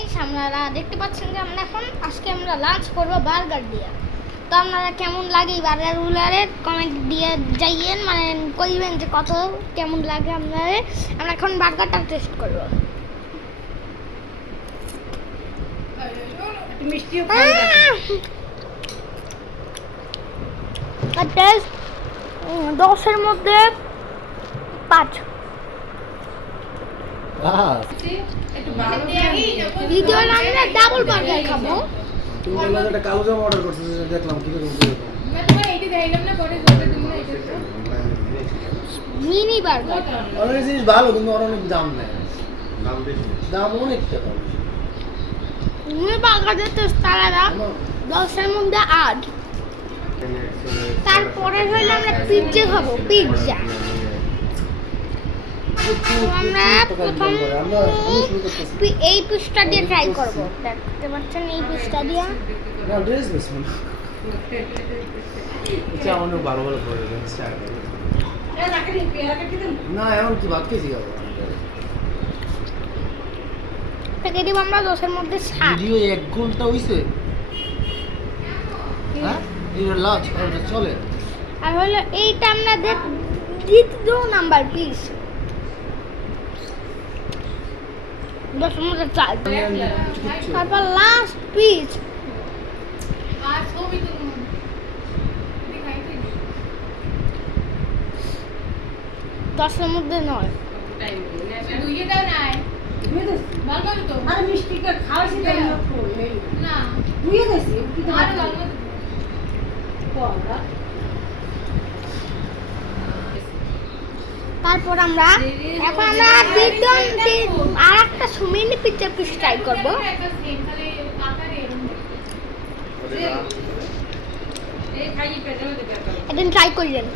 Guys আপনারা দেখতে পাচ্ছেন যে আজকে আমরা লাঞ্চ করব বার্গার দিয়ে। তো আপনারা কেমন লাগে এই বার্গারগুলোরে কমেন্ট দিয়ে যাইয়েন, মানে কইবেন যে কত কেমন লাগে আপনারা। আমরা এখন বার্গারটা টেস্ট করব। মিষ্টিও টেস্ট 10-এর মধ্যে 5। দ্বিতীয় আমরা ডাবল বার্গার খাবো। তুমি বললে একটা কালো জামা অর্ডার করছিস, দেখলাম কি রকম মিনি বার্গার অনেক জিনিস ভালো, কিন্তু অনেক দাম নেয়, দাম অনেক টাকা। মিনি বার্গারের টেস্ট আলাদা, 10-এর মধ্যে 8। তারপরে হইলো আমরা পিৎজা খাবো, পিৎজা। আমরা প্রথম এই পিসটা দিয়ে ট্রাই করবো। দেখতে পাচ্ছেন এই পিসটা দিয়ে না ড্রেস বেশ এটা অনেক ভালো ভালো করে না এখন কি ভাত খেয়েছি থেকে দিব আমরা 10-এর মধ্যে 7। ভিডিও 1 ঘন্টা হইছে, হ্যাঁ এই লাঞ্চ চলে। আর হলো এইটা আমরা দ্বিতীয় নাম্বার পিস, 10-এর মধ্যে 4। তারপর লাস্ট পিস দশের মধ্যে 9। তারপর আমরা আর একটা মিনি পিৎজা পিস ট্রাই করবো। একদিন ট্রাই করিলেন।